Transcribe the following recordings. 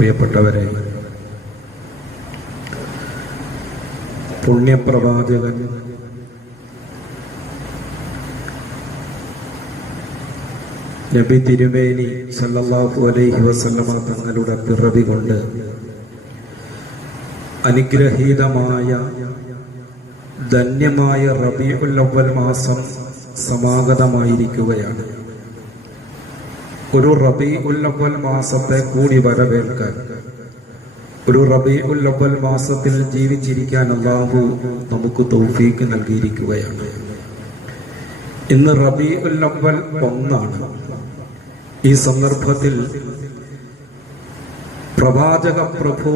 പ്രിയപ്പെട്ടവരെ, പുണ്യപ്രവാചകൻ നബി തിരുമേനി സല്ലല്ലാഹു അലൈഹി വസല്ലമ തങ്ങളുടെ പിറവി കൊണ്ട് അനുഗ്രഹീതമായ ധന്യമായ റബീഉൽ അവ്വൽ മാസം സമാഗതമായിരിക്കുകയാണ്. ഒരു റബീഉൽ അവ്വൽ മാസത്തെ കൂടി വരവേൽക്കാൻ, ഒരു റബീഉൽ അവ്വൽ മാസത്തിൽ ജീവിച്ചിരിക്കാൻ അല്ലാഹു നമുക്ക് തൗഫീഖ് നൽകിയിരിക്കുകയാണ്. ഇന്ന് റബീഉൽ അവ്വൽ 1 ഈ സന്ദർഭത്തിൽ പ്രവാചക പ്രഭു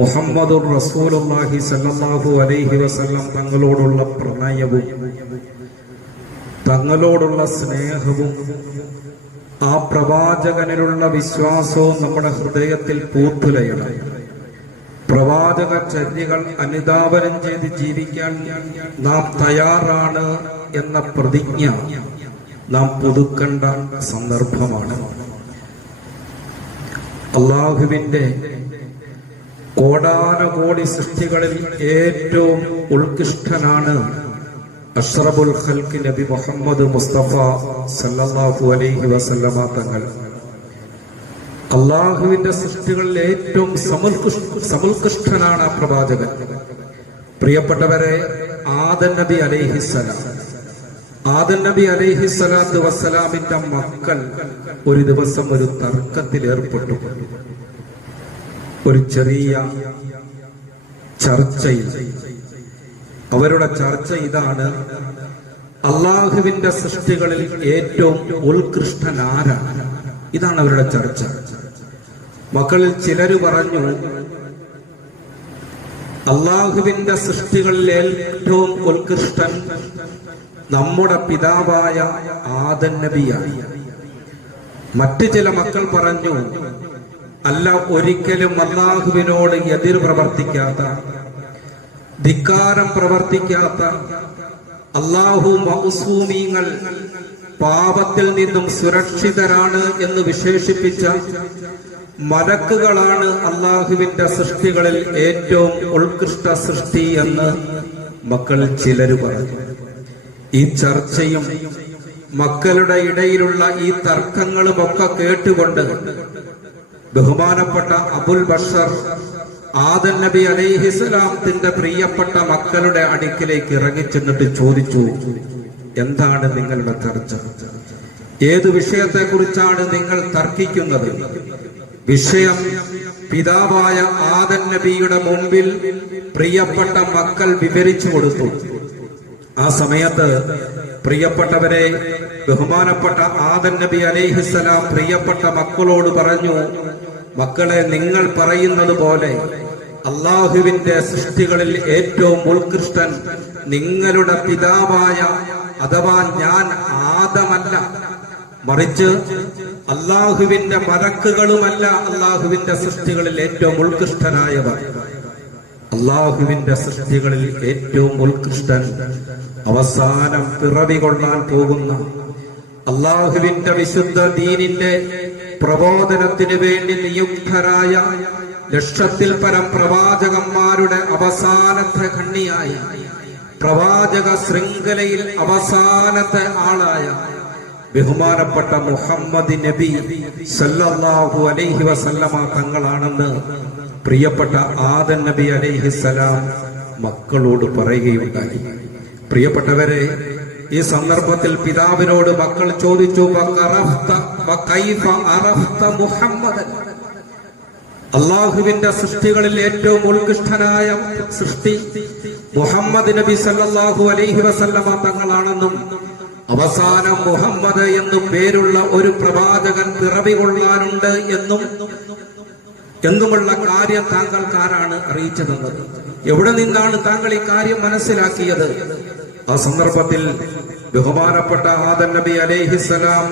മുഹമ്മദുർ റസൂലുള്ളാഹി സ്വല്ലല്ലാഹു അലൈഹി വസല്ലം തങ്ങളോടുള്ള പ്രണയവും തങ്ങളോടുള്ള സ്നേഹവും ആ പ്രവാചകനിലുള്ള വിശ്വാസവും നമ്മുടെ ഹൃദയത്തിൽ പൂത്തുലയണം. പ്രവാചക ചര്യകൾ അനുധാവനം ചെയ്ത് ജീവിക്കാൻ നാം തയ്യാറാണ് എന്ന പ്രതിജ്ഞ നാം പുതുക്കേണ്ട സന്ദർഭമാണ്. അല്ലാഹുവിന്റെ കോടാനകോടി സൃഷ്ടികളിൽ ഏറ്റവും ഉത്കൃഷ്ടനാണ് അഷ്റഫുൽ ഖൽഖ് നബി മുഹമ്മദ് മുസ്തഫ സല്ലല്ലാഹു അലൈഹി വസല്ലമ തങ്ങൾ. അല്ലാഹുവിന്റെ സൃഷ്ടികളിൽ ഏറ്റവും സമുത്കൃഷ്ടനാണ് ആ പ്രവാചകൻ. പ്രിയപ്പെട്ടവരെ, ആദം നബി അലൈഹിസ്സലാം, ആദം നബി അലൈഹിസ്സലാത്തു വസ്സലാമിന്റെ മക്കൾ ഒരു ദിവസം ഒരു തർക്കത്തിൽ ഏർപ്പെട്ടു. ഒരു ചെറിയ ചർച്ചയിൽ അവരുടെ ചർച്ച ഇതാണ്: അള്ളാഹുവിന്റെ സൃഷ്ടികളിൽ ഏറ്റവും ഉത്കൃഷ്ടൻ ആരാണ്? ഇതാണ് അവരുടെ ചർച്ച. മക്കളിൽ ചിലര് പറഞ്ഞു, അള്ളാഹുവിന്റെ സൃഷ്ടികളിൽ ഏറ്റവും ഉത്കൃഷ്ടൻ നമ്മുടെ പിതാവായ ആദം നബിയാണ്. മറ്റു ചില മക്കൾ പറഞ്ഞു, അല്ല, ഒരിക്കലും അള്ളാഹുവിനോട് എതിർ പ്രവർത്തിക്കാത്ത, ധിക്കാരം പ്രവർത്തിക്കാത്ത, അല്ലാഹു മഅ്സൂമീങ്ങൾ, പാപത്തിൽ നിന്നും സുരക്ഷിതരാണ് എന്ന് വിശേഷിപ്പിച്ച മലക്കുകളാണ് അള്ളാഹുവിന്റെ സൃഷ്ടികളിൽ ഏറ്റവും ഉത്കൃഷ്ട സൃഷ്ടി എന്ന് മക്കളിൽ ചിലര് പറഞ്ഞു. ഈ ചർച്ചയും മക്കളുടെ ഇടയിലുള്ള ഈ തർക്കങ്ങളുമൊക്കെ കേട്ടുകൊണ്ട് ബഹുമാനപ്പെട്ട അബുൽ ബഷർ ആദം നബി അലൈഹിസ്സലാമിന്റെ പ്രിയപ്പെട്ട മക്കളുടെ അടുക്കിലേക്ക് ഇറങ്ങിച്ചെന്നിട്ട് ചോദിച്ചു, എന്താണ് നിങ്ങളുടെ ചർച്ച? ഏത് വിഷയത്തെ കുറിച്ചാണ് നിങ്ങൾ തർക്കിക്കുന്നത്? വിഷയം പിതാവായ ആദം നബിയുടെ മുമ്പിൽ പ്രിയപ്പെട്ട മക്കൾ വിവരിച്ചു കൊടുത്തു. ആ സമയത്ത് പ്രിയപ്പെട്ടവരെ, ബഹുമാനപ്പെട്ട ആദം നബി അലൈഹിസ്സലാം പ്രിയപ്പെട്ട മക്കളോട് പറഞ്ഞു, മക്കളെ, നിങ്ങൾ പറയുന്നത് പോലെ അള്ളാഹുവിന്റെ സൃഷ്ടികളിൽ ഏറ്റവും ഉത്കൃഷ്ടൻ നിങ്ങളുടെ പിതാവായ, അഥവാ ഞാൻ ആദമല്ല, മറിച്ച് അള്ളാഹുവിന്റെ മലക്കുകളുമല്ല അള്ളാഹുവിന്റെ സൃഷ്ടികളിൽ ഏറ്റവും ഉത്കൃഷ്ടനായവർ. അള്ളാഹുവിന്റെ സൃഷ്ടികളിൽ ഏറ്റവും ഉത്കൃഷ്ടൻ അവസാനം പിറവി കൊള്ളാൻ പോകുന്ന, അള്ളാഹുവിന്റെ വിശുദ്ധ ദീനിന്റെ പ്രബോധനത്തിന് വേണ്ടി നിയുക്തരായ ലക്ഷത്തിൽ പരം പ്രവാചകന്മാരുടെ അവസാനത്തെ കണ്ണിയായ, പ്രവാചക ശൃംഖലയിൽ അവസാനത്തെ ആളായ ബഹുമാനപ്പെട്ട മുഹമ്മദ് നബി സല്ലല്ലാഹു അലൈഹി വസല്ലമ തങ്ങളാണെന്ന് പ്രിയപ്പെട്ട ആദം നബി അലൈഹിസ്സലാം മക്കളോട് പറയുകയുണ്ടായി. പ്രിയപ്പെട്ടവരെ, ഈ സന്ദർഭത്തിൽ പിതാവിനോട് മക്കൾ ചോദിച്ചു, അള്ളാഹുവിന്റെ സൃഷ്ടികളിൽ ഏറ്റവും ഉത്കൃഷ്ടനായ സൃഷ്ടി മുഹമ്മദ് നബി സല്ലല്ലാഹു അലൈഹി വസല്ലമ തങ്ങളാണെന്നും അവസാനം മുഹമ്മദ് എന്നു പേരുള്ള ഒരു പ്രവാചകൻ പിറവി കൊള്ളാനുണ്ട് എന്നുമുള്ള കാര്യം താങ്കൾക്ക് ആരാണ് അറിയിച്ചതെന്നത്? എവിടെ നിന്നാണ് താങ്കൾ ഈ കാര്യം മനസ്സിലാക്കിയത്? ആ സന്ദർഭത്തിൽ ബഹുമാനപ്പെട്ട ആദം നബി അലൈഹിസ്സലാം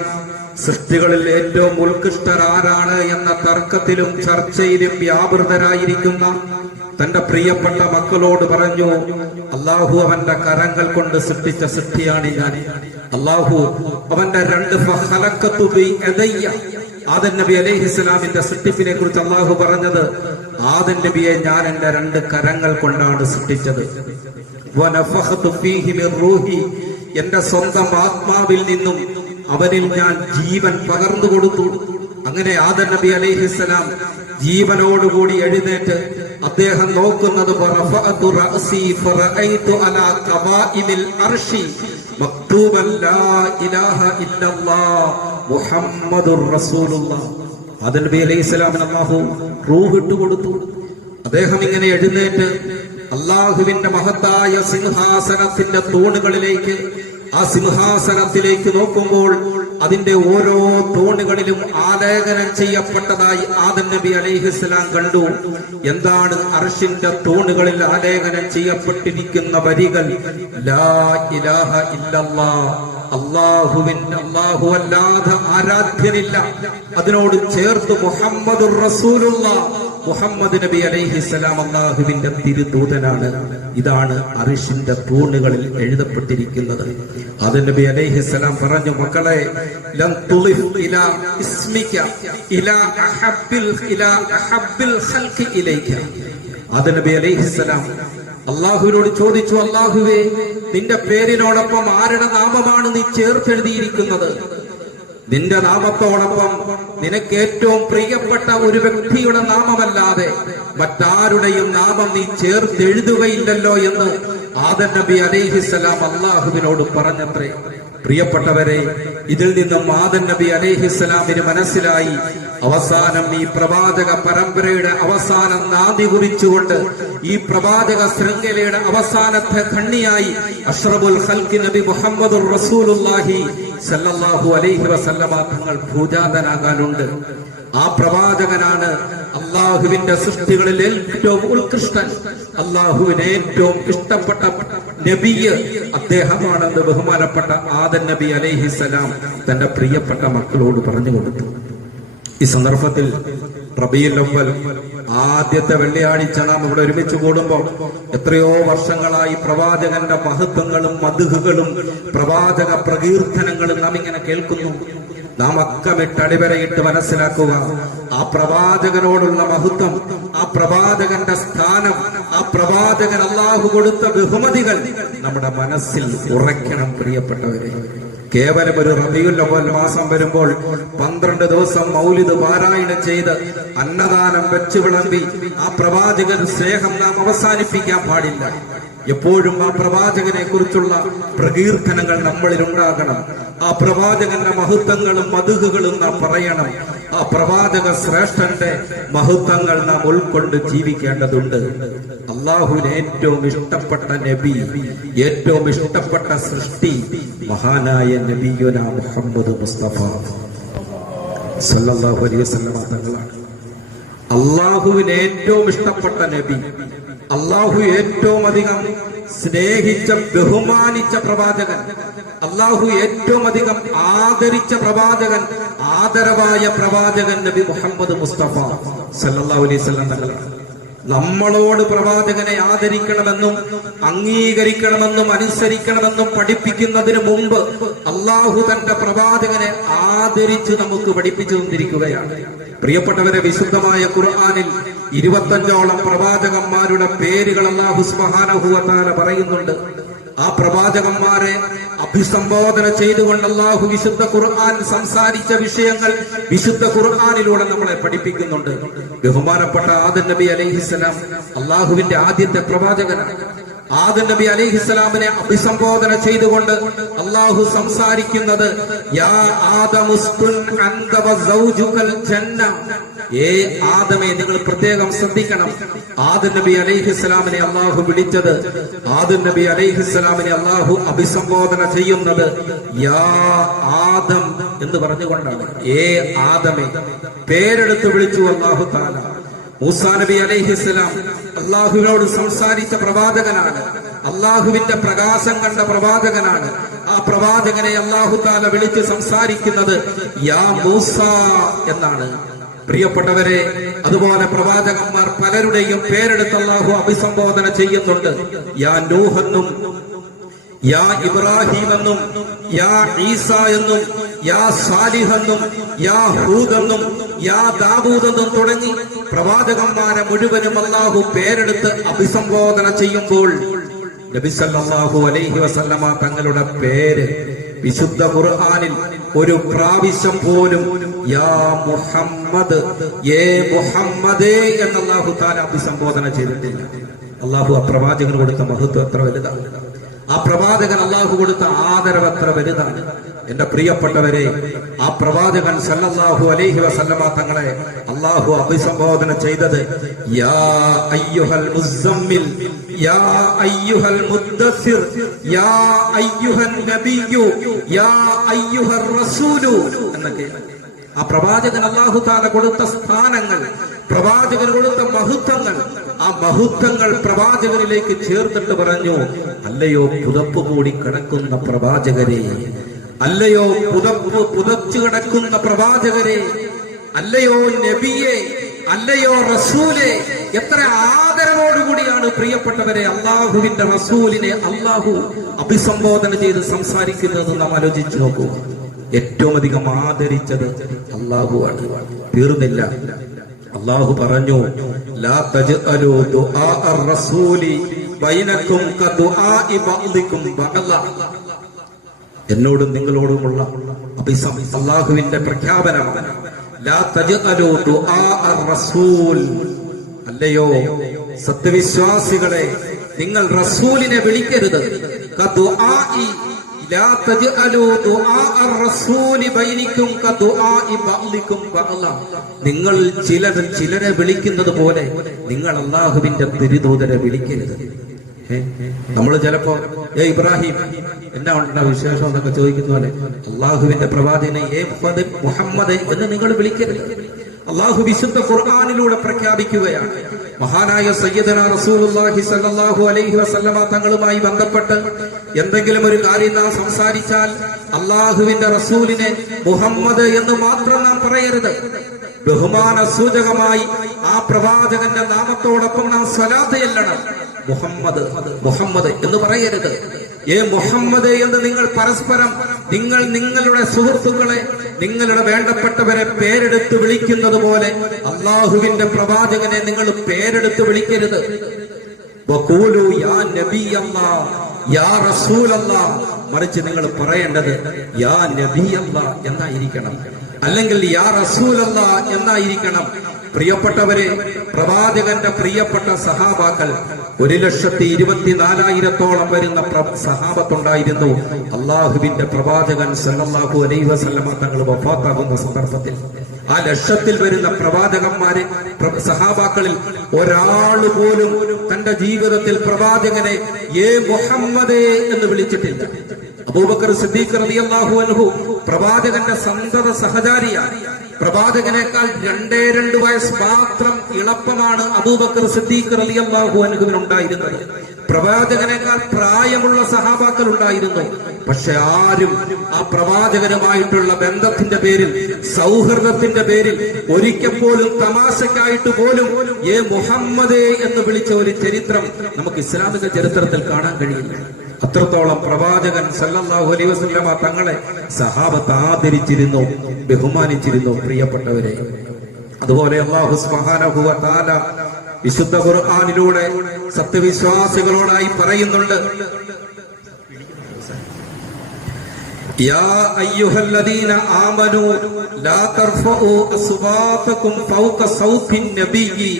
സൃഷ്ടികളിൽ ഏറ്റവും ഉത്കൃഷ്ടരാരാണ് എന്ന തർക്കത്തിലും ചർച്ചയിലും വ്യാപൃതരായിരിക്കുന്ന തന്റെ പ്രിയപ്പെട്ട മക്കളോട് പറഞ്ഞു, അള്ളാഹു അവന്റെ കരങ്ങൾ കൊണ്ട് സൃഷ്ടിച്ച സൃഷ്ടിയാണ് ഞാൻ. അള്ളാഹു അവന്റെ 2 ആദം നബി അലൈഹിസ്സലാമിന്റെ സൃഷ്ടിപ്പിനെ കുറിച്ച് അള്ളാഹു പറഞ്ഞത്, ആദം നബിയെ ഞാൻ എന്റെ 2 കരങ്ങൾ കൊണ്ടാണ് സൃഷ്ടിച്ചത്. വനഫഖ്തു ഫീഹി മിർ റൂഹി, എന്റെ സ്വന്തം ആത്മാവിൽ നിന്നും അവനിൽ ഞാൻ ജീവൻ പകർന്നു കൊടുത്തു. അങ്ങനെ ആദം നബി അലൈഹിസ്സലാം ജീവനോടുകൂടി എഴുന്നേറ്റ് അദ്ദേഹം നോക്കുന്നത് വറഫഅതു റഅസി ഫറഅയ്തു അലാ ഖബാഇലിൽ അർശി മക്തൂബൻ ലാ ഇലാഹ ഇല്ലല്ലാഹ് മുഹമ്മദുർ റസൂലുള്ളാഹ്. ആദം നബി അലൈഹിസ്സലാമിന് അല്ലാഹു റൂഹ് ഇട്ടു കൊടുത്തു. അദ്ദേഹം ഇങ്ങനെ എഴുന്നേറ്റ് അല്ലാഹുവിന്റെ മഹത്തായ സിംഹാസനത്തിന്റെ തൂണുകളിലേക്ക്, ആ സിംഹാസനത്തിലേക്ക് നോക്കുമ്പോൾ അതിന്റെ ഓരോ തൂണുകളിലും ആലേഖനം ചെയ്യപ്പെട്ടതായി ആദം നബി അലൈഹിസ്സലാം കണ്ടു. എന്താണ് അർശിന്റെ തൂണുകളിൽ ആലേഖനം ചെയ്യപ്പെട്ടിരിക്കുന്ന വരികൾ? ലാ ഇലാഹ ഇല്ലല്ലാഹ്, അല്ലാഹു അല്ലാതെ ആരാധ്യനില്ല. അതിനോട് ചേർത്ത് മുഹമ്മദുർ റസൂലുള്ളാഹ്, മുഹമ്മദ് നബി അലൈഹിസ്സലാം അല്ലാഹുവിന്റെ തിരുദൂതനാണ്. ഇതാണ് അർശിന്റെ തൂണുകളിൽ എഴുതപ്പെട്ടിരിക്കുന്നത്. ആദം നബി അലൈഹിസ്സലാം പറഞ്ഞു, മക്കളെ, ലൻ തുളിഫ് ഇലാ ഇസ്മിക ഇലാ അഹബ്ബിൽ ഖൽഖി ഇലൈക. ആദം നബി അലൈഹിസ്സലാം അല്ലാഹുവിനോട് ചോദിച്ചു, അല്ലാഹുവേ, നിന്റെ പേരിനോടൊപ്പം ആരുടെ നാമമാണ് നീ ചേർത്തെഴുതിയിരിക്കുന്നത്? നിന്റെ നാമത്തോടൊപ്പം നിനക്ക് ഏറ്റവും പ്രിയപ്പെട്ട ഒരു വ്യക്തിയുടെ നാമമല്ലാതെ മറ്റാരുടെയും നാമം നീ ചേർത്തെഴുതുകയില്ലല്ലോ എന്ന് ആദം നബി അലൈഹിസ്സലാം അല്ലാഹുവിനോട് പറഞ്ഞത്രേ. പ്രിയപ്പെട്ടവരെ, ഇതിൽ നിന്നും ആദം നബി അലൈഹിസ്സലാമിന് മനസ്സിലായി, അവസാനം ഈ പ്രവാചക പരമ്പരയുടെ അവസാനം നാന്ദി കുറിച്ചുകൊണ്ട് ഈ പ്രവാചക ശൃംഖലയുടെ അവസാനത്തെ ഖണ്ണിയായി അഷ്റഫുൽ ഖൽഖി നബി മുഹമ്മദുർ റസൂലുള്ളാഹി സല്ലല്ലാഹു അലൈഹി വസല്ലമ തങ്ങൾ പൂജാതനാകാനുണ്ട്. ആ പ്രവാചകനാണ് അള്ളാഹുവിന്റെ സൃഷ്ടികളിൽ ഏറ്റവും ഉത്കൃഷ്ടൻ, അള്ളാഹുവിന് ഏറ്റവും ഇഷ്ടപ്പെട്ട നബിയ് അദ്ദേഹമാണെന്ന് ബഹുമാനപ്പെട്ട ആദം നബി അലൈഹിസ്സലാം തന്റെ പ്രിയപ്പെട്ട മക്കളോട് പറഞ്ഞു കൊടുത്തു. ഈ സന്ദർഭത്തിൽ റബീഉൽ അവ്വൽ ആദ്യത്തെ വെള്ളിയാഴ്ച നാം ഇവിടെ ഒരുമിച്ച് കൂടുമ്പോൾ എത്രയോ വർഷങ്ങളായി പ്രവാചകന്റെ മഹത്വങ്ങളും മദ്ഹുകളും പ്രവാചക പ്രകീർത്തനങ്ങളും നാം ഇങ്ങനെ കേൾക്കുന്നു. നാം അക്കമിട്ട് അടിവരയിട്ട് മനസ്സിലാക്കുക, ആ പ്രവാചകനോടുള്ള മഹത്വം, ആ പ്രവാചകന്റെ സ്ഥാനം, ആ പ്രവാചകൻ അല്ലാഹു കൊടുത്ത ബഹുമതികൾ നമ്മുടെ മനസ്സിൽ ഉറയ്ക്കണം. പ്രിയപ്പെട്ടവരെ, കേവലം ഒരു റബീഉൽ അവ്വൽ മാസം വരുമ്പോൾ 12 ദിവസം മൗലിദ് പാരായണം ചെയ്ത് അന്നദാനം വെച്ച് വിളമ്പി ആ പ്രവാചകൻ സ്നേഹം നാം അവസാനിപ്പിക്കാൻ പാടില്ല. എപ്പോഴും ആ പ്രവാചകനെ കുറിച്ചുള്ള പ്രകീർത്തനങ്ങൾ നമ്മളിൽ ഉണ്ടാകണം. ആ പ്രവാചകന്റെ മഹത്വങ്ങളും മദ്ഹുകളും നാം പറയണം. ആ പ്രവാചക ശ്രേഷ്ഠന്റെ മഹത്വങ്ങൾ നാം ഉൾക്കൊണ്ട് ജീവിക്കേണ്ടതുണ്ട്. അള്ളാഹുവിന് ഏറ്റവും ഇഷ്ടപ്പെട്ട നബി, ഏറ്റവും ഇഷ്ടപ്പെട്ട സൃഷ്ടി മഹാനായ നബിയുന മുഹമ്മദ് മുസ്തഫ സല്ലല്ലാഹു അലൈഹി വസല്ലം തങ്ങളാണ്. അള്ളാഹുവിന് ഏറ്റവും ഇഷ്ടപ്പെട്ട നബി, അള്ളാഹു ഏറ്റവും അധികം സ്നേഹിച്ച ബഹുമാനിച്ച പ്രവാചകൻ, അള്ളാഹു ഏറ്റവും അധികം ആദരിച്ച പ്രവാചകൻ, ആദരവായ പ്രവാചകൻ നബി മുഹമ്മദ് മുസ്തഫ സല്ലല്ലാഹു അലൈഹി വസല്ലം തങ്ങളാണ്. നമ്മളോട് പ്രവാചകനെ ആദരിക്കണമെന്നും അംഗീകരിക്കണമെന്നും അനുസരിക്കണമെന്നും പഠിപ്പിക്കുന്നതിന് മുമ്പ് അള്ളാഹു തന്റെ പ്രവാചകനെ ആദരിച്ച് നമുക്ക് പഠിപ്പിച്ചു തന്നിരിക്കുകയാണ്. പ്രിയപ്പെട്ടവരെ, വിശുദ്ധമായ ഖുർആനിൽ 25ഓളം പ്രവാചകന്മാരുടെ പേരുകൾ അല്ലാഹു സുബ്ഹാനഹു വ തആല പറയുന്നുണ്ട്. ആ പ്രവാചകന്മാരെ അഭിസംബോധന ചെയ്തുകൊണ്ട് അല്ലാഹു വിശുദ്ധ ഖുർആൻ സംസാരിച്ച വിഷയങ്ങൾ വിശുദ്ധ ഖുർആനിലൂടെ നമ്മളെ പഠിപ്പിക്കുന്നുണ്ട്. ബഹുമാനപ്പെട്ട ആദം നബി അലൈഹിസ്സലാം അല്ലാഹുവിന്റെ ആദ്യത്തെ പ്രവാചകനാണ്. ആദം നബി അലൈഹിസ്സലാമിനെ അഭിസംബോധന ചെയ്തുകൊണ്ട് അല്ലാഹു സംസാരിക്കുന്നത്, യാ ആദമുസ്കുൻ അൻത വസൗജുകൽ ജന്ന. ഏ ആദമേ, നിങ്ങൾ പ്രത്യേകം ശ്രദ്ധിക്കണം. ആദം നബി അലൈഹിസ്സലാമിനെ അല്ലാഹു വിളിച്ചത്, ആദം നബി അലൈഹിസ്സലാമിനെ അല്ലാഹു അഭിസംബോധന ചെയ്യുന്നത് യാ ആദം എന്ന് പറഞ്ഞുകൊണ്ടാണ്. ഏ ആദമേ, പേരെടുത്ത് വിളിച്ചു അല്ലാഹു തആല. മൂസാ നബി അലൈഹിസ്സലാം അള്ളാഹുവിനോട് സംസാരിച്ച പ്രവാചകനാണ്. അള്ളാഹുവിന്റെ പ്രകാശം കണ്ട പ്രവാചകനാണ്. ആ പ്രവാചകനെ അല്ലാഹു തആല വിളിച്ച് സംസാരിക്കുന്നത് യാ മൂസ എന്നാണ്. പ്രിയപ്പെട്ടവരെ, അതുപോലെ പ്രവാചകന്മാർ പലരുടെയും പേരെടുത്ത് അല്ലാഹു അഭിസംബോധന ചെയ്യുന്നുണ്ട്. യാ നൂഹ് എന്നും യാ ഇബ്രാഹിം എന്നും യാ ഈസ എന്നും യാ സാലിഹെന്നും യാ ഹൂദെന്നും യാ ദാവൂദെന്നും തുടങ്ങി പ്രവാചകന്മാരെ മുഴുവനും അല്ലാഹു പേരെടുത്ത് അഭിസംബോധന ചെയ്യുമ്പോൾ നബി സല്ലല്ലാഹു അലൈഹി വസല്ലമ തങ്ങളുടെ പേര് വിശുദ്ധ ഖുർആനിൽ ഒരു പ്രാവശ്യം പോലും യാ മുഹമ്മദ് മുഹമ്മദേ എന്ന് അല്ലാഹു തആല അഭിസംബോധന ചെയ്തിട്ടില്ല. അല്ലാഹു ആ പ്രവാചകന് കൊടുത്ത മഹത്വം എത്ര വലുതാണ്, ആ പ്രവാചകൻ അല്ലാഹു കൊടുത്ത ആദരവ് എത്ര വലുതാണ്. എന്റെ പ്രിയപ്പെട്ടവരെ, ആ പ്രവാചകൻ സല്ലല്ലാഹു അലൈഹി വസല്ലമ തങ്ങളെ അല്ലാഹു അഭിസംബോധന ചെയ്തത് യാ അയ്യുഹൽ മുസമ്മിൽ, യാ അയ്യുഹൽ മുദ്ദസ്സിർ, യാ അയ്യുഹൻ നബിയ്യു, യാ അയ്യുഹർ റസൂലു എന്നൊക്കെ. ആ പ്രവാചകൻ അല്ലാഹു തആല കൊടുത്ത സ്ഥാനങ്ങൾ, പ്രവാചകൻ കൊടുത്ത മഹത്വങ്ങൾ, ആ മഹത്വങ്ങൾ പ്രവാചകനിലേക്ക് ചേർത്തിട്ട് പറഞ്ഞു, അല്ലയോ പുതപ്പ് മൂടി കിടക്കുന്ന പ്രവാചകരെ, അല്ലയോ പുതച്ചു കിടക്കുന്ന പ്രവാചകരെ, അല്ലയോ നബിയെ, അല്ലയോ റസൂലെ. എത്ര ആദരവോടുകൂടിയാണ് പ്രിയപ്പെട്ടവരെ അള്ളാഹുവിന്റെ റസൂലിനെ അള്ളാഹു അഭിസംബോധന ചെയ്ത് സംസാരിക്കുന്നത് നാം ആലോചിച്ചു നോക്കൂ. ഏറ്റവും അധികം ആദരിച്ചത് അള്ളാഹുവാണ്. തീർന്നില്ല, അള്ളാഹു പറഞ്ഞു ലാ തജ്അലൂ ദുആ അർ-റസൂലി ബൈനക്കും കദുആഇ ബഅദികും ബഅദ. എന്നോടും നിങ്ങളോടുമുള്ള അല്ലാഹുവിന്റെ പ്രഖ്യാപനമാണ്. ലാ തജ്അലൂ ദുആ അർ-റസൂൽ. അല്ലയോ സത്യവിശ്വാസികളെ, നിങ്ങൾ റസൂലിനെ വിളിക്കരുത്. കദുആഇ ലാ തജ്അലൂ ദുആ അർ-റസൂലി ബൈനക്കും കദുആഇ ബഅദികും ബഅദ. നിങ്ങൾ ചിലരെ വിളിക്കുന്നത് പോലെ നിങ്ങൾ അല്ലാഹുവിന്റെ തിരുദൂതരെ വിളിക്കരുത്. നമ്മൾ ചിലപ്പോ ഇബ്രാഹിം എന്നാ ഉണ്ട വിശേഷം എന്നൊക്കെ ചോദിക്കുന്ന പോലെ അള്ളാഹുവിന്റെ പ്രവാചകനെ മുഹമ്മദ് എന്ന് നിങ്ങൾ വിളിക്കരുത്. അള്ളാഹു വിശുദ്ധ ഖുർആനിലൂടെ പ്രഖ്യാപിക്കുകയാണ്. മഹാനായ സയ്യിദന റസൂലുള്ളാഹി സ്വല്ലല്ലാഹു അലൈഹി വസല്ലമ തങ്ങളുമായി ബന്ധപ്പെട്ട് എന്തെങ്കിലും ഒരു കാര്യം നാം സംസാരിച്ചാൽ അള്ളാഹുവിന്റെ റസൂലിനെ മുഹമ്മദ് എന്ന് മാത്രം നാം പറയരുത്. ബഹുമാന സൂചകമായി ആ പ്രവാചകന്റെ നാമത്തോടൊപ്പം നാം സ്വലാത്ത് ചെല്ലണം. മുഹമ്മദ് മുഹമ്മദ് എന്ന് പറയരുത്. മുഹമ്മദ് എന്ന് നിങ്ങൾ പരസ്പരം നിങ്ങളുടെ സുഹൃത്തുക്കളെ, നിങ്ങളുടെ വേണ്ടപ്പെട്ടവരെ പേരെടുത്ത് വിളിക്കുന്നത് പോലെ അള്ളാഹുവിന്റെ പ്രവാചകനെ നിങ്ങൾ പേരെടുത്ത് വിളിക്കരുത്. വഖൂലു യാ നബിയല്ലാഹ് യാ റസൂലല്ലാഹ്. മറിച്ച് നിങ്ങൾ പറയേണ്ടത് യാ നബിയല്ലാഹ് എന്നായിരിക്കണം, അല്ലെങ്കിൽ യാ റസൂലല്ലാഹ് എന്നായിരിക്കണം. പ്രിയപ്പെട്ടവരെ, പ്രവാചകന്റെ പ്രിയപ്പെട്ട സഹാബാക്കൾ 1,24,000 വരുന്ന സഹാബത്തുണ്ടായിരുന്നു. അള്ളാഹുവിന്റെ പ്രവാചകൻ സല്ലല്ലാഹു അലൈഹി വസല്ലമ തങ്ങൾ വഫാത്താകുന്ന സന്ദർഭത്തിൽ ആ ലക്ഷത്തിൽ വരുന്ന പ്രവാചകന്മാരെ, സഹാബാക്കളിൽ ഒരാള് പോലും തന്റെ ജീവിതത്തിൽ പ്രവാചകനെ മുഹമ്മദേ എന്ന് വിളിച്ചിട്ടില്ല. അബൂബക്കർ സിദ്ദീഖ് റളിയല്ലാഹു അൻഹു പ്രവാചകന്റെ സന്തത സഹചാരിയാണ്. പ്രവാചകനേക്കാൾ 2 വയസ്സ് മാത്രം ഇളപ്പമാണ് അബൂബക്കർ സിദ്ദീഖ് റളിയല്ലാഹു അൻഹുവിനുണ്ടായിരുന്നത്. പ്രവാചകനേക്കാൾ പ്രായമുള്ള സഹാബാക്കൾ ഉണ്ടായിരുന്നു. പക്ഷെ ആരും ആ പ്രവാചകനുമായിട്ടുള്ള ബന്ധത്തിന്റെ പേരിൽ, സൗഹൃദത്തിന്റെ പേരിൽ ഒരിക്കൽ പോലും തമാശക്കായിട്ട് പോലും മുഹമ്മദേ എന്ന് വിളിച്ച ഒരു ചരിത്രം നമുക്ക് ഇസ്ലാമിക ചരിത്രത്തിൽ കാണാൻ കഴിയില്ല. അത്രത്തോളം പ്രവാചകൻ സല്ലല്ലാഹു അലൈഹി വസല്ലമ തങ്ങളെ സഹാബത്ത് ആദരിച്ചിരുന്നു, ബഹുമാനിച്ചിരുന്നു. പ്രിയപ്പെട്ടവരെ, അതുപോലെ അല്ലാഹു സുബ്ഹാനഹു വ തആല വിശുദ്ധ ഖുർആനിലൂടെ സത്യവിശ്വാസികളോടായി പറയുന്നുണ്ട്, യാ അയ്യുഹല്ലദീന ആമനൂ ലാ തർഫഉ അസ്വാതകും ഫൗക സൗത്തിൻ നബിയ്യി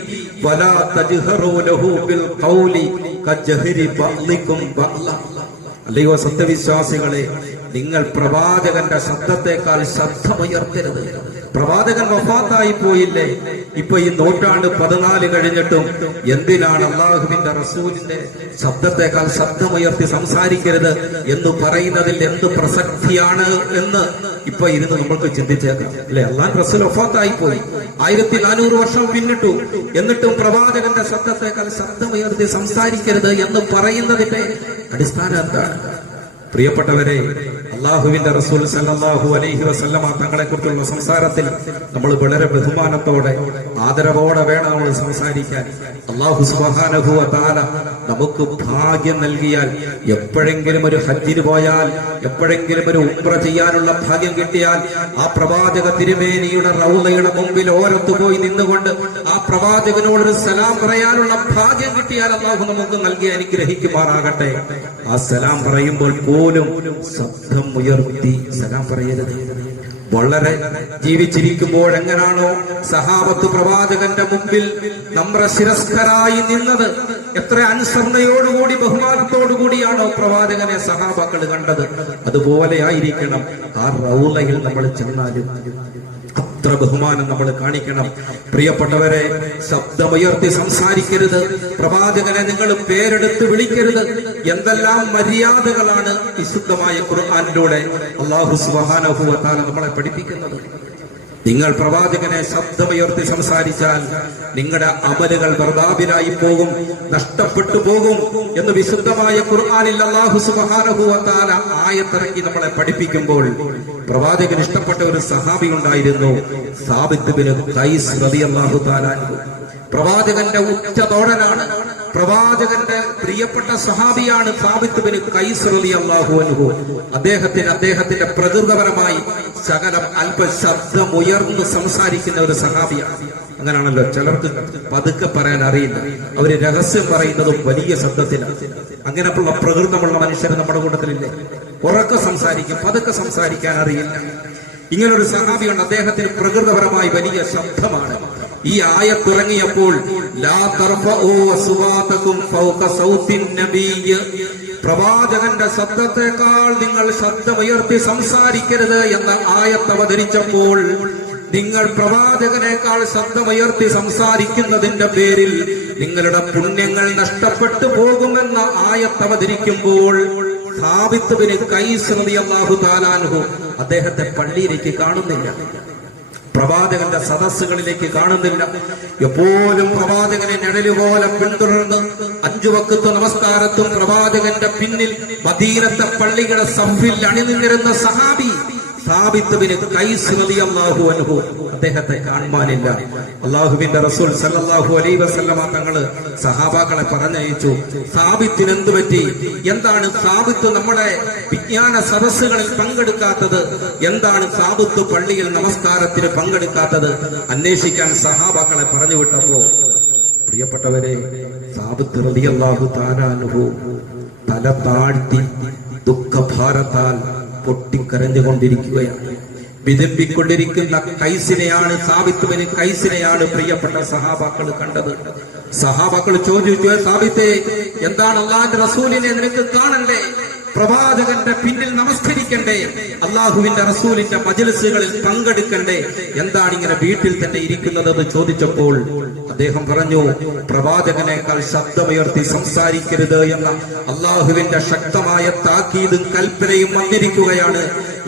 വലാ തജ്ഹറൂ ലഹു ബിൽ ഖൗലി കജ്ഹരി ബഅദികും ബഅദ. അല്ലയോ സത്യവിശ്വാസികളെ, നിങ്ങൾ പ്രവാചകന്റെ ശബ്ദത്തെക്കാൾ ശബ്ദമുയർത്തരുത്. പ്രവാചകൻ വഫാത്തായി പോയില്ലേ? ഇപ്പൊ ഈ നൂറ്റാണ്ട് 14 കഴിഞ്ഞിട്ടും എന്തിനാണ് അള്ളാഹുവിന്റെ റസൂലിന്റെ ശബ്ദത്തെക്കാൾ ശബ്ദമുയർത്തി സംസാരിക്കരുത് എന്ന് പറയുന്നതിൽ എന്ത് പ്രസക്തിയാണ് എന്ന് ഇപ്പൊ ഇരുന്ന് നമ്മൾക്ക് ചിന്തിച്ചേക്കാം, അല്ലെ? അള്ളാഹ് റസൂൽ വഫാത്തായി പോയി, 1400 വർഷം പിന്നിട്ടു. എന്നിട്ടും പ്രവാചകന്റെ ശബ്ദത്തെക്കാൾ ശബ്ദമുയർത്തി സംസാരിക്കരുത് എന്ന് പറയുന്നതിന്റെ അടിസ്ഥാനം എന്താണ്? പ്രിയപ്പെട്ടവരെ, അള്ളാഹുവിന്റെ റസൂൽ സല്ലല്ലാഹു അലൈഹി വസല്ലമ തങ്ങളെ കുറിച്ചുള്ള സംസാരത്തിൽ നമ്മൾ വളരെ ബഹുമാനത്തോടെ ആദരവോടെ വേണം നമ്മൾ സംസാരിക്കാൻ. അള്ളാഹു സുബ്ഹാനഹു വ തആല നമുക്ക് ഭാഗ്യം നൽകിയാൽ, എപ്പോഴെങ്കിലും ഒരു ഹജ്ജിന് പോയാൽ, എപ്പോഴെങ്കിലും ഒരു ഉംറ ചെയ്യാനുള്ള ഭാഗ്യം കിട്ടിയാൽ, ആ പ്രവാചക തിരുമേനിയുടെ റൗളയുടെ മുമ്പിൽ ഓരത്ത് പോയി നിന്നുകൊണ്ട് ആ പ്രവാചകനോടൊരു സലാം പറയാനുള്ള ഭാഗ്യം കിട്ടിയാൽ അള്ളാഹു നമുക്ക് നൽകി അനുഗ്രഹിക്കുമാറാകട്ടെ. ആ സലാം പറയുമ്പോൾ പോലും ശബ്ദം ഉയർത്തി സലാം പറയരുത്. വളരെ ജീവിച്ചിരിക്കുമ്പോൾ എങ്ങനാണോ സഹാബത്ത് പ്രവാചകന്റെ മുമ്പിൽ നമ്രശിരസ്കരായി നിന്നത്, എത്ര അനുസരണയോടുകൂടി ബഹുമാനത്തോടുകൂടിയാണോ പ്രവാചകനെ സഹാബാക്കൾ കണ്ടത്, അതുപോലെ ആയിരിക്കണം ആ റൗളയിൽ നമ്മൾ ചെന്നാലും അത്ര ബഹുമാനം നമ്മൾ കാണിക്കണം. പ്രിയപ്പെട്ടവരെ, ശബ്ദമുയർത്തി സംസാരിക്കരുത്, പ്രവാചകനെ നിങ്ങൾ പേരെടുത്ത് വിളിക്കരുത്. എന്തെല്ലാം മര്യാദകളാണ് വിശുദ്ധമായ ഖുർആനിലൂടെ അല്ലാഹു സുബ്ഹാനഹു വ തആല നമ്മളെ പഠിപ്പിക്കുന്നത്. നിങ്ങൾ പ്രവാചകനെ ശബ്ദമുയർത്തി സംസാരിച്ചാൽ നിങ്ങളുടെ അമലുകൾ വെറുതാവിലായി പോകും, നഷ്ടപ്പെട്ടു പോകും എന്ന് വിശുദ്ധമായ ഖുർആനിൽ അല്ലാഹു സുബ്ഹാനഹു വ തആല ആയത്തിറക്കി നമ്മളെ പഠിപ്പിക്കുമ്പോൾ, പ്രവാചകൻ ഇഷ്ടപ്പെട്ട ഒരു സഹാബി ഉണ്ടായിരുന്നു, സാബിത്ത് ബിൻ ഖൈസ് റളിയല്ലാഹു തആല അൻഹു. പ്രവാചകന്റെ ഉറ്റതോഴനാണ്, പ്രവാചകന്റെ പ്രിയപ്പെട്ട സഹാബിയാണ് സാബിത്ത് ബിൻ ഖൈസ് റളിയല്ലാഹു അൻഹു. അദ്ദേഹത്തിന്റെ പ്രകൃതപരമായി ശകലം അല്പ ശബ്ദം ഉയർന്ന് സംസാരിക്കുന്ന ഒരു സഹാബിയാണ്. അങ്ങനെയാണല്ലോ, ചിലർക്ക് പതുക്കെ പറയാൻ അറിയില്ല, അവര് രഹസ്യം പറയുന്നതും വലിയ ശബ്ദത്തിലാണ്. അങ്ങനെയുള്ള പ്രകൃതമുള്ള മനുഷ്യർ നമ്മുടെ കൂട്ടത്തിലില്ലേ? ഉറക്കെ സംസാരിക്കും, പതുക്കെ സംസാരിക്കാൻ അറിയില്ല. ഇങ്ങനൊരു സഹാബിയുണ്ട്, അദ്ദേഹത്തിന് പ്രകൃതപരമായി വലിയ ശബ്ദമാണ്. ഈ ആയത്തിറങ്ങിയപ്പോൾ ലാ തർഫഉ അസ്വാതകും ഫൗക സൗത്തിൻ നബിയ്യ്, പ്രവാചകന്റെ ശബ്ദത്തെക്കാൾ നിങ്ങൾ ശബ്ദമുയർത്തി സംസാരിക്കരുത് എന്ന ആയത്ത് അവതരിച്ചപ്പോൾ, നിങ്ങൾ പ്രവാചകനേക്കാൾ ശബ്ദമുയർത്തി സംസാരിക്കുന്നതിന്റെ പേരിൽ നിങ്ങളുടെ പുണ്യങ്ങൾ നഷ്ടപ്പെട്ടു പോകുമെന്ന ആയത്ത് അവതരിക്കുമ്പോൾ, സാബിത്ത് ബിൻ ഖൈസ് റളിയല്ലാഹു തആല അൻഹു അദ്ദേഹത്തെ പള്ളിയിലേക്ക് കാണുന്നില്ല, പ്രവാചകന്റെ സദസ്സുകളിലേക്ക് കാണുന്നില്ല. എപ്പോഴും പ്രവാചകനെ നിഴലുപോലെ പിന്തുടർന്ന് 5 വക്ത് നമസ്കാരത്തും പ്രവാചകന്റെ പിന്നിൽ മദീനത്തെ പള്ളിയുടെ സഫിൽ അണിനിന്നിരുന്ന സഹാബി സാബിത്ത് ബിൻ ഖൈസ് റളിയല്ലാഹു അൻഹു അദ്ദേഹത്തെ കാണുവാനില്ല. അല്ലാഹുവിന്റെ റസൂൽ സല്ലല്ലാഹു അലൈഹി വസല്ലമ തങ്ങള് സഹാബാക്കളെ പറഞ്ഞയച്ചു, സാബിത്തിന് എന്തു പറ്റി? എന്താണ് സാബിത്ത് നമ്മുടെ വിജ്ഞാന സദസ്സുകളിൽ പങ്കെടുക്കാത്തത്? എന്താണ് സാബിത്ത് പള്ളിയിൽ നമസ്കാരത്തിന് പങ്കെടുക്കാത്തത്? അന്വേഷിക്കാൻ സഹാബാക്കളെ പറഞ്ഞു വിട്ടപ്പോ, പ്രിയപ്പെട്ടവരെ, സാബിത്ത് റളിയല്ലാഹു തആല അൻഹു തല താഴ്ത്തി ദുഃഖഭാരത്താൽ പൊട്ടിക്കരഞ്ഞുകൊണ്ടിരിക്കുകയാണ്. വിതുമ്പിക്കൊണ്ടിരിക്കുന്ന ഖൈസിനെയാണ്, സാബിത്ത് ബിൻ ഖൈസിനെയാണ് പ്രിയപ്പെട്ട സഹാബാക്കൾ കണ്ടത്. സഹാബാക്കൾ ചോദിച്ചു, സാബിത്തെ, എന്താണ് അല്ലാഹുവിന്റെ റസൂലിനെ നിനക്ക് കാണണ്ടേ? പ്രവാചകന്റെ പിന്നിൽ നമസ്കരിക്കണ്ടേ? അള്ളാഹുവിന്റെ റസൂലിന്റെ മജ്‌ലിസുകളിൽ പങ്കെടുക്കണ്ടേ? എന്താണ് ഇങ്ങനെ വീട്ടിൽ തന്നെ ഇരിക്കുന്നതെന്ന് ചോദിച്ചപ്പോൾ അദ്ദേഹം പറഞ്ഞു, പ്രവാചകനേക്കാൾ ശബ്ദമുയർത്തി സംസാരിക്കരുത് എന്ന അള്ളാഹുവിന്റെ ശക്തമായ താക്കീതും കൽപ്പനയും വന്നിരിക്കുകയാണ്.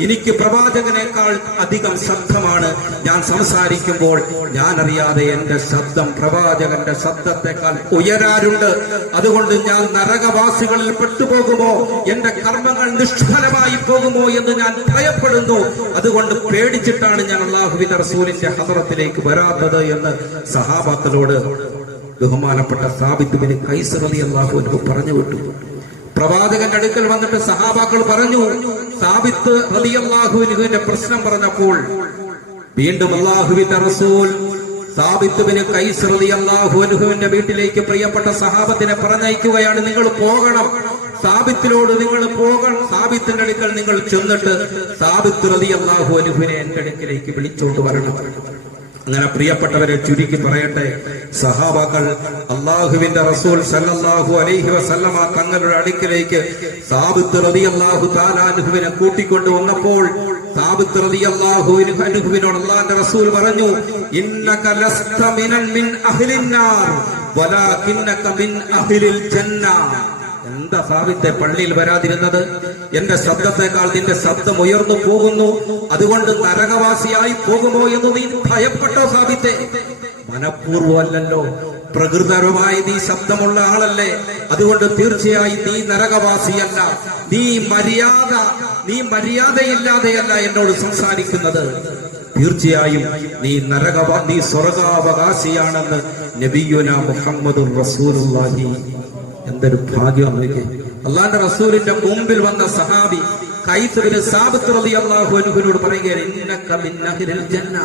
എനിക്ക് പ്രവാചകനേക്കാൾ അധികം ശബ്ദമാണ് ഞാൻ സംസാരിക്കുമ്പോൾ, ഞാൻ അറിയാതെ എന്റെ ശബ്ദം പ്രവാചകന്റെ ശബ്ദത്തെക്കാൾ ഉയരാറുണ്ട്. അതുകൊണ്ട് ഞാൻ നരകവാസികളിൽ പെട്ടുപോകുമോ, എന്റെ കർമ്മങ്ങൾ നിഷ്ഫലമായി പോകുമോ എന്ന് ഞാൻ ഭയപ്പെടുന്നു. അതുകൊണ്ട് പേടിച്ചിട്ടാണ് ഞാൻ അല്ലാഹുവിന്റെ റസൂലിന്റെ ഹദറത്തിലേക്ക് വരാത്തത് എന്ന് സഹാബാക്കളോട് ബഹുമാനപ്പെട്ട സാബിത്ത് ബിൻ ഖൈസ് റളിയല്ലാഹു അൻഹു പറഞ്ഞു വിട്ടു. പ്രവാചകന്റെ അടുക്കൽ വന്നിട്ട് സഹാബാക്കൾ പറഞ്ഞു, സാബിത്ത് റളിയല്ലാഹു അൻഹുവിന്റെ പ്രശ്നം പറഞ്ഞപ്പോൾ വീണ്ടും അല്ലാഹുവിന്റെ റസൂൽ സാബിത്ത് ബിൻ ഖൈസ് റളിയല്ലാഹു അൻഹുവിന്റെ വീട്ടിലേക്ക് പ്രിയപ്പെട്ട സഹാബത്തിനെ പറഞ്ഞയക്കുകയാണ്. നിങ്ങൾ പോകണം, സാബിത്തിനോട് നിങ്ങൾ പോകണം, സാബിത്തിന്റെ അടുക്കൽ നിങ്ങൾ ചെന്നിട്ട് സാബിത്ത് റളിയല്ലാഹു അൻഹുവിനെ എന്റെ അടുക്കിലേക്ക് വിളിച്ചോണ്ട് വരണം. അങ്ങനെ പ്രിയപ്പെട്ടവരെ ചുരുക്കി പറയട്ടെ, സഹാബാക്കൾ അല്ലാഹുവിന്റെ റസൂൽ സല്ലല്ലാഹു അലൈഹി വസല്ലമ തങ്ങളുടെ അടുക്കിലേക്ക് സാബിത്ത് റളിയല്ലാഹു തആല അൻഹുവിനെ കൂട്ടിക്കൊണ്ട് വന്നപ്പോൾ, സാബിത്ത് റളിയല്ലാഹു അൻഹുവിനോട് അല്ലാഹുവിന്റെ റസൂൽ പറഞ്ഞു, ഇന്നക ലസ്ത മിൻ അഹ്ലിൻ നാർ വലാകിന്നക മിൻ അഹ്ലിൽ ജന്ന. എന്താ സാബിത്തെ പള്ളിയിൽ വരാതിരുന്നത്? എന്റെ ശബ്ദത്തെക്കാൾ നിന്റെ ശബ്ദം ഉയർന്നു പോകുന്നു, അതുകൊണ്ട് നരകവാസിയായി പോകുമോ എന്ന് നീ ഭയപ്പെട്ടോ സാബിത്തെ? മനഃപൂർവ്വമല്ലല്ലോ, പ്രകൃതപരമായി നീ ശബ്ദമുള്ള ആളല്ലേ, അതുകൊണ്ട് തീർച്ചയായും നീ നരകവാസിയല്ല, നീ മര്യാദയില്ലാതെയല്ല എന്നോട് സംസാരിക്കുന്നത്, തീർച്ചയായും നീ സ്വർഗാവകാശിയാണെന്ന് നബിയുനാ മുഹമ്മദുർ റസൂലുള്ളാഹി. എന്തൊരു ഭാഗ്യം! അള്ളാന്റെ റസൂലിന്റെ മുമ്പിൽ വന്ന സഹാബി ഖൈസ് ഇബ്നു സാബിത്ത് റളിയല്ലാഹു അൻഹുവിനോട് പറയുകയാണ്, ഇന്നക മിൻ അഹ്ലിൽ ജന്ന,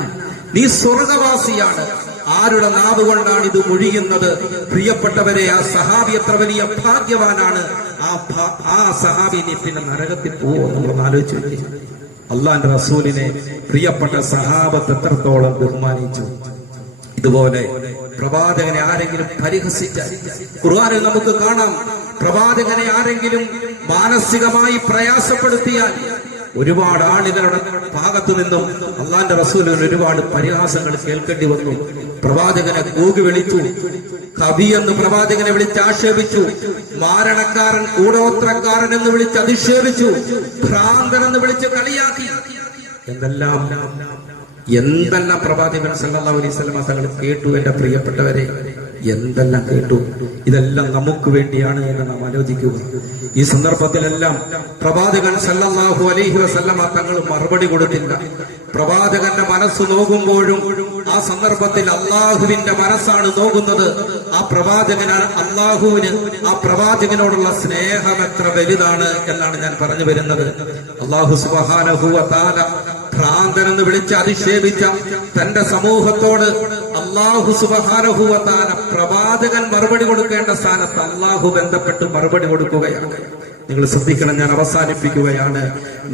നീ സ്വർഗവാസിയാണ്. ആരുടെ നാവ് കൊണ്ടാണ് ഇത് മൊഴിയുന്നത്? പ്രിയപ്പെട്ടവരെ, ആ സഹാബി എത്ര വലിയ ഭാഗ്യവാനാണ്. ആ സഹാബി നീ പിന്നെ നരകത്തിൽ പോവോ? നമ്മൾ ആലോചിച്ചു നോക്കി. അള്ളാന്റെ റസൂലിനെ പ്രിയപ്പെട്ട സഹാബത്ത് എത്രത്തോളം ബഹുമാനിച്ചു. ഇതുപോലെ പ്രവാചകനെ ആരെങ്കിലും പരിഹസിച്ചാൽ, ഖുർആനിൽ നമുക്ക് കാണാം, പ്രവാചകനെ ആരെങ്കിലും മാനസികമായി പ്രയാസപ്പെടുത്തിയാൽ ഒരുപാട് ആളുകളുടെ ഭാഗത്തു നിന്നും അള്ളാന്റെ റസൂലിന് ഒരുപാട് പരിഹാസങ്ങൾ കേൾക്കേണ്ടി വന്നു. പ്രവാചകനെ കൂകി വിളിച്ചു, കവി എന്ന് പ്രവാചകനെ വിളിച്ച് ആക്ഷേപിച്ചു, മാരണക്കാരൻ, കൂടോത്രക്കാരൻ എന്ന് വിളിച്ച് അധിക്ഷേപിച്ചു, ഭ്രാന്തൻ എന്ന് വിളിച്ച് കളിയാക്കി. എന്തെല്ലാം പ്രവാചകൻ സല്ലല്ലാഹു അലൈഹി വസല്ലം തങ്ങൾ കേട്ടു. എന്റെ പ്രിയപ്പെട്ടവരെ, എന്തെല്ലാം കേട്ടു. ഇതെല്ലാം നമുക്ക് വേണ്ടിയാണ് എന്ന് നാം ആലോചിക്കുക. ഈ സന്ദർഭത്തിലെല്ലാം പ്രവാചകൻ സല്ലല്ലാഹു അലൈഹി വസല്ലം തങ്ങൾ മറുപടി കൊടുത്തില്ല. പ്രവാചകന്റെ മനസ്സ് നോകുമ്പോഴും ആ സന്ദർഭത്തിൽ അള്ളാഹുവിന്റെ മനസ്സാണ് നോക്കുന്നത്. ആ പ്രവാചകനോടുള്ള സ്നേഹം എത്ര വലുതാണ് എന്നാണ് ഞാൻ പറഞ്ഞു വരുന്നത്. അല്ലാഹു സുബ്ഹാനഹു വ തആല ഭ്രാന്തനെന്ന് വിളിച്ച് അധിക്ഷേപിച്ച തന്റെ സമൂഹത്തോട് അല്ലാഹു സുബ്ഹാനഹു വ തആല പ്രവാചകൻ മറുപടി കൊടുക്കേണ്ട സ്ഥാനത്ത് അല്ലാഹു ബന്ധപ്പെട്ട് മറുപടി കൊടുക്കുകയാണ്. നിങ്ങൾ ശ്രദ്ധിക്കണം, ഞാൻ അവസാനിപ്പിക്കുകയാണ്.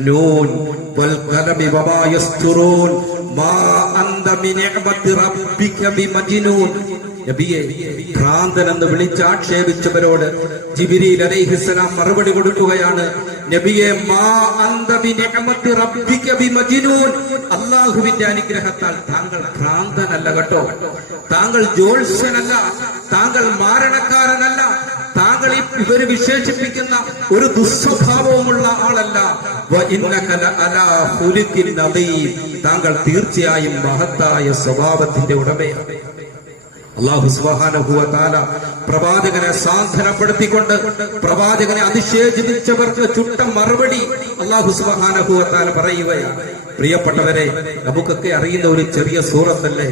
നൂൻ വൽ ഖലമി വമാ യസ്തുറൂൻ മാ അന്ത ബിനിഅമതി റബ്ബിക ബിമജ്നൂൻ. നബിയെ, ഭ്രാന്തൻ എന്ന് വിളിച്ച് ആക്ഷേപിച്ചവരോട് ജിബ്രീൽ അലൈഹിസ്സലാം മറുപടി കൊടുക്കുകയാണ്. നബിയെ, മാ അന്ത ബിനിഅമതി റബ്ബിക ബിമജ്നൂൻ. അല്ലാഹുവിന്റെ അനുഗ്രഹത്താൽ താങ്കൾ ഭ്രാന്തനല്ല കേട്ടോ, താങ്കൾ ജോത്സ്യനല്ല, താങ്കൾ മാരണക്കാരനല്ല, താങ്കൾ ഇവര് വിശേഷിപ്പിക്കുന്ന ഒരു ദുസ്വഭാവവുമുള്ള ആളല്ല. താങ്കൾ തീർച്ചയായും മഹത്തായ സ്വഭാവത്തിന്റെ ഉടമയാണ്. അല്ലാഹു സുബ്ഹാനഹു വ തആല പ്രവാചകനെ സാന്ത്വനപ്പെടുത്തിക്കൊണ്ട് പ്രവാചകനെ അധിക്ഷേപിച്ചവർക്ക് ചുട്ട മറുപടി അല്ലാഹു സുബ്ഹാനഹു വ തആല പറയുകയാണ്. പ്രിയപ്പെട്ടവരെ, നമുക്കൊക്കെ അറിയുന്ന ഒരു ചെറിയ സൂറത്തല്ലേ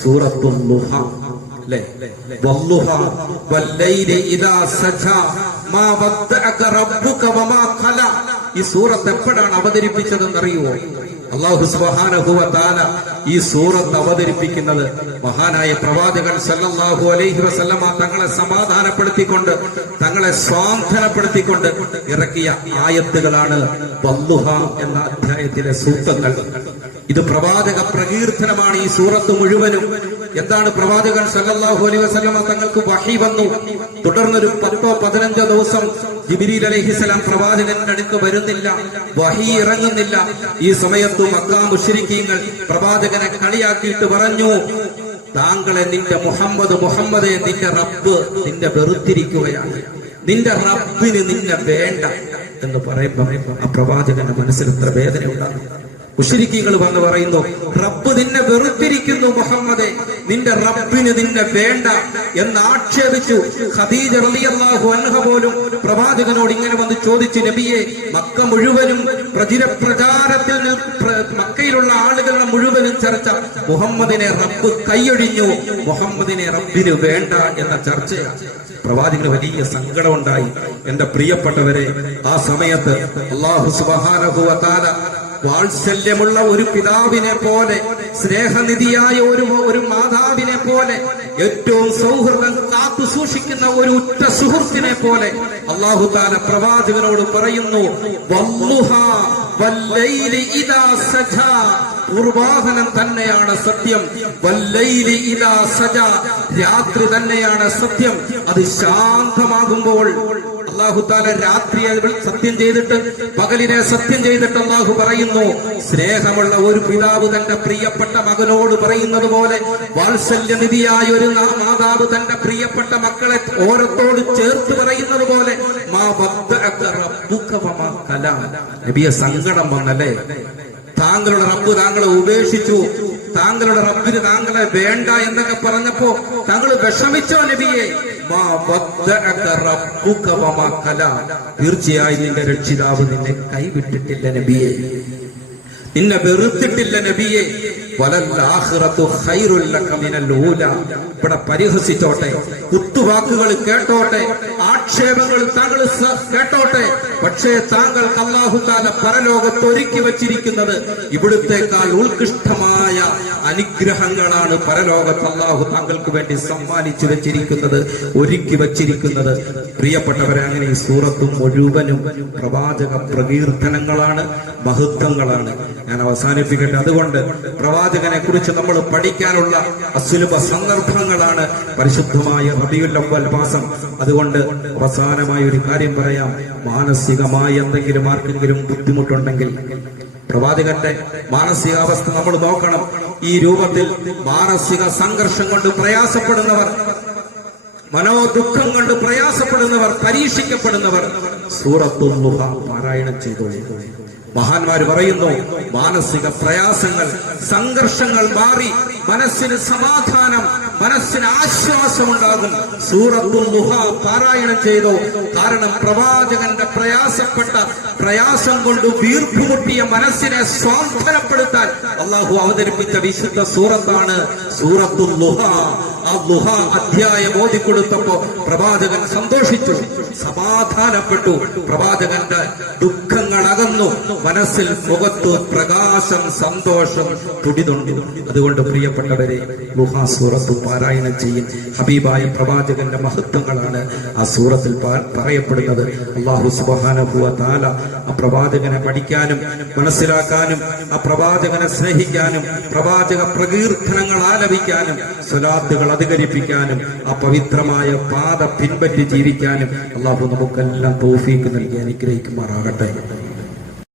സൂറത്തുൽ ളുഹ, അല്ലേ? വല്ലുഹ വല്ലൈലി ഇദാ സജാ മാ വദ്ദഅക റബ്ബുക വമാ ഖല. ഈ സൂറത്ത് എപ്പോഴാണ് അവതരിപ്പിച്ചതെന്നറിയുമോ? അല്ലാഹു സുബ്ഹാനഹു വ തആല ഈ സൂറത്ത് അവതരിപ്പിക്കുന്നത് മഹാനായ പ്രവാചകൻ സല്ലല്ലാഹു അലൈഹി വസല്ലമ തങ്ങളെ സമാധാനപ്പെടുത്തിക്കൊണ്ട്, തങ്ങളെ സ്വാന്തനപ്പെടുത്തിക്കൊണ്ട് ഇറക്കിയ ആയത്തുകളാണ് വല്ലുഹ എന്ന അധ്യായത്തിലെ സൂക്തങ്ങൾ. ഇത് പ്രവാചക പ്രകീർത്തനമാണ് ഈ സൂറത്ത് മുഴുവനും. എന്താണ്? പ്രവാചകൻ സല്ലല്ലാഹു അലൈഹി വസല്ലമ തങ്ങൾക്ക് വഹി വന്നു. തുടർന്നൊരു 10-15 ദിവസം ജിബ്രീൽ അലൈഹിസ്സലാം പ്രവാചകന്റെ അടുത്ത് വരുന്നില്ല, വഹി ഇറങ്ങുന്നില്ല. ഈ സമയത്ത് മക്ക മുശ്രിക്കീങ്ങൾ പ്രവാചകനെ കളിയാക്കിയിട്ട് പറഞ്ഞു, താങ്കളെ നിന്റെ മുഹമ്മദെ നിന്റെ റബ്ബ് നിന്നെ വെറുത്തിരിക്കുകയാണ്, നിന്റെ റബ്ബിന് നിന്നെ വേണ്ട എന്ന് പറയുമ്പോൾ ആ പ്രവാചകന്റെ മനസ്സിൽ എത്ര വേദന ഉണ്ടാകും. മുശ്രിക്കീങ്ങൾ വന്ന് പറയുന്നു, റബ്ബ് നിന്നെ വെറുത്തിരിക്കുന്നു മുഹമ്മദെ, നിന്റെ റബ്ബിന് നിന്നെ വേണ്ട എന്ന് ആക്ഷേപിച്ചു. ഖദീജ റളിയല്ലാഹു അൻഹ പോലും പ്രവാചകനോട് ഇങ്ങനെ വന്ന് ചോദിച്ചു, നബിയെ, മക്ക മുഴുവനും പ്രചാരത്തിൽ മക്കയിലുള്ള ആളുകളുടെ മുഴുവനും ചർച്ച മുഹമ്മദിനെ റബ്ബ് കൈയൊഴിഞ്ഞു, മുഹമ്മദിനെ റബ്ബിന് വേണ്ട എന്ന ചർച്ചയാണ്. പ്രവാചകന് വലിയ സങ്കടമുണ്ടായി. എന്റെ പ്രിയപ്പെട്ടവരെ, ആ സമയത്ത് അല്ലാഹു സുബ്ഹാനഹു വ തആല വാത്സല്യമുള്ള ഒരു പിതാവിനെ പോലെ, സ്നേഹനിധിയായ ഒരു മാതാവിനെ പോലെ, ഏറ്റവും സൗഹൃദം കാത്തു സൂക്ഷിക്കുന്ന ഒരു ഉറ്റ സുഹൃത്തിനെ പോലെ അല്ലാഹു തആല പ്രവാചകനോട് പറയുന്നു, വല്ലുഹാ വല്ലൈലി ഇദാ സജാ. പൂർവാഹനം തന്നെയാണ് സത്യം. വല്ലൈലി ഇദാ സജാ, രാത്രി തന്നെയാണ് സത്യം. അത് ശാന്തമാകുമ്പോൾ അല്ലാഹു തആല രാത്രിയെ സത്യം ചെയ്തിട്ട്, പകലിനെ സത്യം ചെയ്തിട്ട് അല്ലാഹു പറയുന്നു, സ്നേഹമുള്ള ഒരു പിതാവ് തന്റെ പ്രിയപ്പെട്ട മകനോട് പറയുന്നത് പോലെ, വാത്സല്യനിധിയായ ഒരു മാതാവ് തന്റെ പ്രിയപ്പെട്ട മക്കളെ ഓരത്തോട് ചേർത്ത് പറയുന്നത് പോലെ, മാ വദ്ദഅക റബ്ബുക വമാ ഖല. നബിയെ, സങ്കടം വന്നല്ലേ? താങ്കളുടെ റബ്ബ് താങ്കളെ ഉപേക്ഷിച്ചു, താങ്കളുടെ റബ്ബിന് താങ്കളെ വേണ്ട എന്നൊക്കെ പറഞ്ഞപ്പോ താങ്കൾ വിഷമിച്ചോ നബിയെ? തീർച്ചയായും നിന്റെ രക്ഷിതാവ് നിന്നെ കൈവിട്ടിട്ടില്ല നബിയെ, നിന്നെ വെറുത്തിട്ടില്ല നബിയെ. ഇവിടെ പരിഹസിച്ചോട്ടെ, കുത്തുവാക്കുകൾ കേട്ടോട്ടെ, ആക്ഷേപങ്ങൾ താങ്കൾ കേട്ടോട്ടെ, പക്ഷേ താങ്കൾക്ക് അല്ലാഹു തആല പരലോകത്ത് ഒരുക്കി വച്ചിരിക്കുന്നത് ഇവിടുത്തേക്കാൾ ഉത്കൃഷ്ടമായ അനുഗ്രഹങ്ങളാണ്. പരലോകത്ത് അല്ലാഹു താങ്കൾക്ക് വേണ്ടി സമ്മാനിച്ചു വെച്ചിരിക്കുന്നത്, ഒരുക്കി വച്ചിരിക്കുന്നത്. പ്രിയപ്പെട്ടവരെ, അങ്ങനെ ഈ സൂറത്ത് മുഴുവനും പ്രവാചക പ്രകീർത്തനങ്ങളാണ്, മഹത്വങ്ങളാണ്. ഞാൻ അവസാനിപ്പിക്കട്ടെ. അതുകൊണ്ട് പ്രവാചകനെ കുറിച്ച് നമ്മൾ പഠിക്കാനുള്ള അസുലഭ സന്ദർഭങ്ങളാണ് പരിശുദ്ധമായ റബീഉൽ അവ്വൽ മാസം. അതുകൊണ്ട് അവസാനമായ ഒരു കാര്യം പറയാം. മാനസികമായി എന്തെങ്കിലും ആർക്കെങ്കിലും ബുദ്ധിമുട്ടുണ്ടെങ്കിൽ പ്രവാചകന്റെ മാനസികാവസ്ഥ നമ്മൾ നോക്കണം. ഈ രൂപത്തിൽ മാനസിക സംഘർഷം കൊണ്ട് പ്രയാസപ്പെടുന്നവർ, മനോദുഃഖം കൊണ്ട് പ്രയാസപ്പെടുന്നവർ, പരീക്ഷിക്കപ്പെടുന്നവർ സൂറത്തുൽ ദുഹ പാരായണം ചെയ്തോളൂ. മഹാന്മാര് പറയുന്നു, മാനസിക പ്രയാസങ്ങൾ, സംഘർഷങ്ങൾ മാറി മനസ്സിന് സമാധാനം, മനസ്സിന് ആശ്വാസമുണ്ടാകും. സൂറത്തുൽ ദുഹ പാരായണം ചെയ്തു. കാരണം പ്രവാചകന്റെ പ്രയാസം കൊണ്ട് വീർപ്പുമുട്ടിയ മനസ്സിനെ സ്വാന്തനപ്പെടുത്താൻ അള്ളാഹു അവതരിപ്പിച്ച വിശുദ്ധ സൂറത്താണ് സൂറത്തുൽ ദുഹ. ആ ദുഹ അധ്യായം ഓതിക്കൊടുത്തപ്പോ പ്രവാചകൻ സന്തോഷിച്ചു, സമാധാനപ്പെട്ടു. പ്രവാചകന്റെ ദുഃഖങ്ങൾ അകന്നു, മനസ്സിൽ മുഖത്ത് പ്രകാശം, സന്തോഷം തുടിതൊണ്ടു. അതുകൊണ്ട് പ്രിയപ്പെട്ടവരെ, ദുഹ സൂറത്ത് പാരായണം ചെയ്യും. ഹബീബായ പ്രവാചകന്റെ മഹത്വങ്ങളാണ് ആ സൂറത്തിൽ പറയപ്പെടുന്നത്. അല്ലാഹു സുബ്ഹാനഹു വ തആല ആ പ്രവാചകനെ പഠിക്കാനും മനസ്സിലാക്കാനും, ആ പ്രവാചകനെ സ്നേഹിക്കാനും, പ്രവാചക പ്രകീർത്തനങ്ങൾ ആലപിക്കാനും, സ്വലാത്തുകൾ അധികരിപ്പിക്കാനും, ആ പവിത്രമായ പാത പിൻപറ്റി ജീവിക്കാനും അല്ലാഹു നമുക്കെല്ലാം തൗഫീഖ് നൽകി അനുഗ്രഹിക്കുമാറാകട്ടെ.